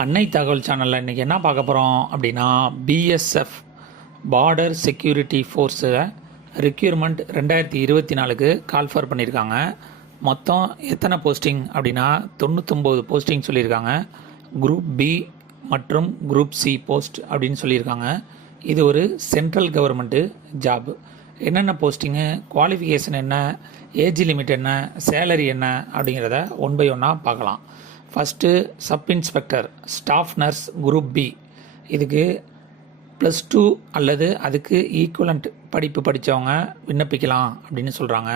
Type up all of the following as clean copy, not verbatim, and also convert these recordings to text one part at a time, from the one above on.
அன்னை தகவல் சேனலில் இன்றைக்கி என்ன பார்க்க போகிறோம் அப்படின்னா BSF border security force recruitment 2024க்கு கால்ஃபர் பண்ணியிருக்காங்க. மொத்தம் எத்தனை போஸ்டிங் அப்படின்னா 99 போஸ்டிங் சொல்லியிருக்காங்க. குரூப் பி மற்றும் குரூப் சி போஸ்ட் அப்படின்னு சொல்லியிருக்காங்க. இது ஒரு சென்ட்ரல் கவர்மெண்ட்டு ஜாப். என்னென்ன போஸ்டிங்கு, குவாலிஃபிகேஷன் என்ன, ஏஜ் லிமிட் என்ன, சேலரி என்ன அப்படிங்கிறத ஒன் பை ஒன்னாக பார்க்கலாம். First sub inspector staff nurse group B. இதுக்கு +2 அல்லது அதுக்கு ஈக்குவலண்ட் படிப்பு படித்தவங்க விண்ணப்பிக்கலாம் அப்படின்னு சொல்கிறாங்க.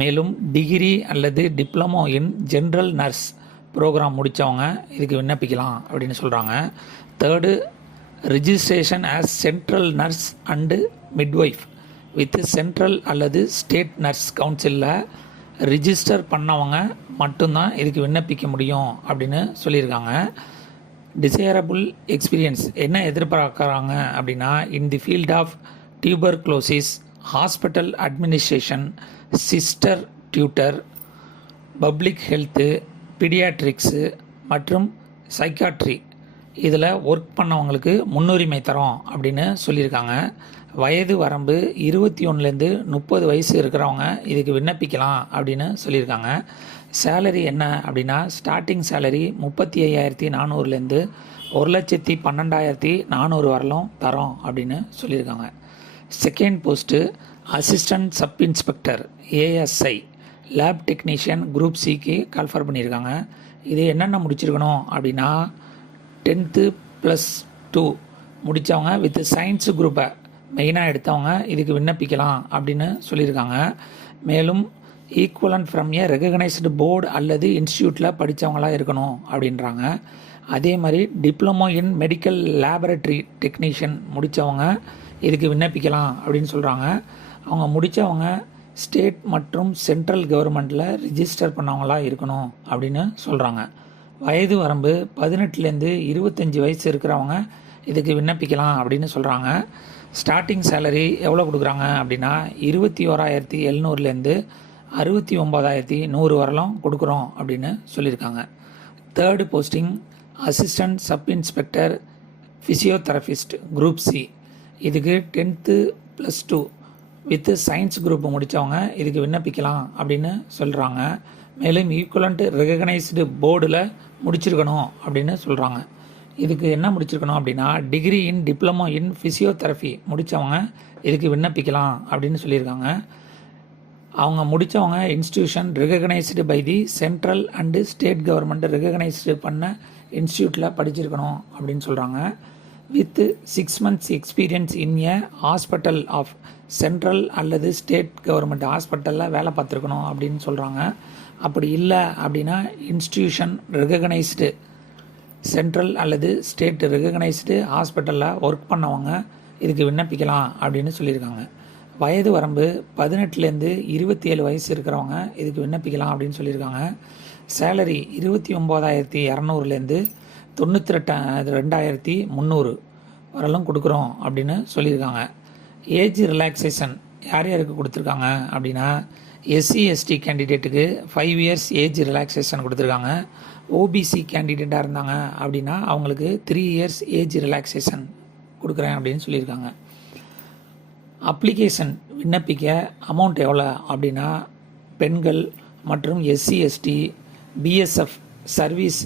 மேலும் டிகிரி அல்லது diploma in general nurse program முடித்தவங்க இதுக்கு விண்ணப்பிக்கலாம் அப்படின்னு சொல்கிறாங்க. Third registration as central nurse and midwife with central அல்லது ஸ்டேட் நர்ஸ் கவுன்சிலில் ரிஜிஸ்டர் பண்ணவங்க மட்டும்தான் இதுக்கு விண்ணப்பிக்க முடியும் அப்படின்னு சொல்லியிருக்காங்க. டிசைரபிள் எக்ஸ்பீரியன்ஸ் என்ன எதிர்பார்க்குறாங்க அப்படின்னா in the field of tuberculosis, hospital administration, sister tutor, public health, paediatrics மற்றும் சைக்காட்ரி இதில் ஒர்க் பண்ணவங்களுக்கு முன்னுரிமை தரோம் அப்படின்னு சொல்லியிருக்காங்க. வயது வரம்பு 21லேருந்து 30 வயசு இருக்கிறவங்க இதுக்கு விண்ணப்பிக்கலாம் அப்படின்னு சொல்லியிருக்காங்க. சேலரி என்ன அப்படின்னா ஸ்டார்டிங் சேலரி 35,400லேருந்து 1,12,400 வரலும் தரோம் அப்படின்னு சொல்லியிருக்காங்க. Second post assistant sub inspector ASI lab technician group சிக்கு கால்ஃபர் பண்ணியிருக்காங்க. இது என்னென்ன முடிச்சிருக்கணும் அப்படின்னா 10th +2 முடித்தவங்க வித் சயின்ஸு குரூப்பை மெயினாக எடுத்தவங்க இதுக்கு விண்ணப்பிக்கலாம் அப்படின்னு சொல்லியிருக்காங்க. மேலும் equivalent from A recognised board அல்லது இன்ஸ்டியூட்டில் படித்தவங்களாக இருக்கணும் அப்படின்றாங்க. அதே மாதிரி diploma in medical laboratory technician முடித்தவங்க இதுக்கு விண்ணப்பிக்கலாம் அப்படின்னு சொல்கிறாங்க. அவங்க முடித்தவங்க ஸ்டேட் மற்றும் சென்ட்ரல் கவர்மெண்ட்டில் ரிஜிஸ்டர் பண்ணவங்களாக இருக்கணும் அப்படின்னு சொல்கிறாங்க. வயது வரம்பு 18லேருந்து 25 வயசு இருக்கிறவங்க இதுக்கு விண்ணப்பிக்கலாம் அப்படின்னு சொல்கிறாங்க. ஸ்டார்டிங் சேலரி எவ்வளோ கொடுக்குறாங்க அப்படின்னா 21,700லேருந்து 69,100 வரலாம் கொடுக்குறோம் அப்படின்னு சொல்லியிருக்காங்க. Third posting assistant sub inspector physiotherapist group C. இதுக்கு 10th +2 வித் சயின்ஸ் குரூப் முடித்தவங்க இதுக்கு விண்ணப்பிக்கலாம் அப்படின்னு சொல்கிறாங்க. மேலும் ஈக்குவலண்ட் ரெகக்னைஸ்டு போர்டில் முடிச்சிருக்கணும் அப்படின்னு சொல்கிறாங்க. இதுக்கு என்ன முடிச்சிருக்கணும் அப்படின்னா degree in diploma in physiotherapy முடித்தவங்க இதுக்கு விண்ணப்பிக்கலாம் அப்படின்னு சொல்லியிருக்காங்க. அவங்க முடித்தவங்க institution recognised by the central and state government recognised பண்ண இன்ஸ்டியூட்டில் படிச்சிருக்கணும் அப்படின்னு சொல்கிறாங்க. With 6 months experience in a hospital of central அல்லது ஸ்டேட் கவர்மெண்ட் ஹாஸ்பிட்டலில் வேலை பார்த்துருக்கணும் அப்படின்னு சொல்கிறாங்க. அப்படி இல்லை அப்படின்னா இன்ஸ்டியூஷன் ரெகக்னைஸ்டு சென்ட்ரல் அல்லது ஸ்டேட் ரெகக்னைஸ்டு ஹாஸ்பிட்டலில் ஒர்க் பண்ணவங்க இதுக்கு விண்ணப்பிக்கலாம் அப்படின்னு சொல்லியிருக்காங்க. வயது வரம்பு 18லேருந்து 27 வயசு இருக்கிறவங்க இதுக்கு விண்ணப்பிக்கலாம் அப்படின்னு சொல்லியிருக்காங்க. சேலரி 29,200லேருந்து 92,300 வரலும் கொடுக்குறோம் அப்படின்னு சொல்லியிருக்காங்க. ஏஜ் ரிலாக்ஸேஷன் யார் யாருக்கு கொடுத்துருக்காங்க அப்படின்னா SC/ST கேண்டிடேட்டுக்கு 5 years ஏஜ் ரிலாக்ஸேஷன் கொடுத்துருக்காங்க. ஓபிசி கேண்டிடேட்டாக இருந்தாங்க அப்படின்னா அவங்களுக்கு 3 years ஏஜ் ரிலாக்ஸேஷன் கொடுக்குறேன் அப்படின்னு சொல்லியிருக்காங்க. அப்ளிகேஷன் விண்ணப்பிக்க அமௌண்ட் எவ்வளோ அப்படின்னா பெண்கள் மற்றும் SC/ST, பிஎஸ்எஃப் சர்வீஸ்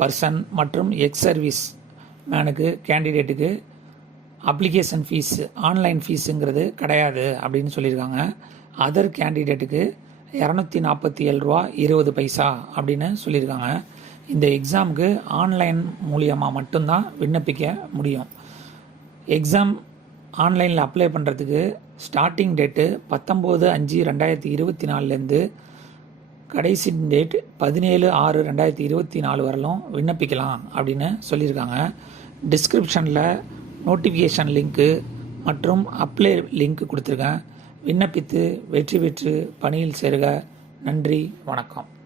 பர்சன் மற்றும் எக்ஸ் சர்வீஸ் மேனுக்கு கேண்டிடேட்டுக்கு அப்ளிகேஷன் ஃபீஸ் ஆன்லைன் ஃபீஸுங்கிறது கிடையாது அப்படின்னு சொல்லியிருக்காங்க. அதர் கேண்டிடேட்டுக்கு ₹247.20 அப்படின்னு சொல்லியிருக்காங்க. இந்த எக்ஸாமுக்கு ஆன்லைன் மூலியமாக மட்டும்தான் விண்ணப்பிக்க முடியும். எக்ஸாம் ஆன்லைனில் அப்ளை பண்ணுறதுக்கு ஸ்டார்டிங் டேட்டு 19/5/2024லேருந்து கடைசி டேட் 17/6/2024 வரலும் விண்ணப்பிக்கலாம் அப்படின்னு சொல்லியிருக்காங்க. டிஸ்கிரிப்ஷனில் நோட்டிஃபிகேஷன் லிங்க்கு மற்றும் அப்ளை லிங்க் கொடுத்துருக்கேன். விண்ணப்பித்து வெற்றி பெற்று பணியில் சேருக. நன்றி, வணக்கம்.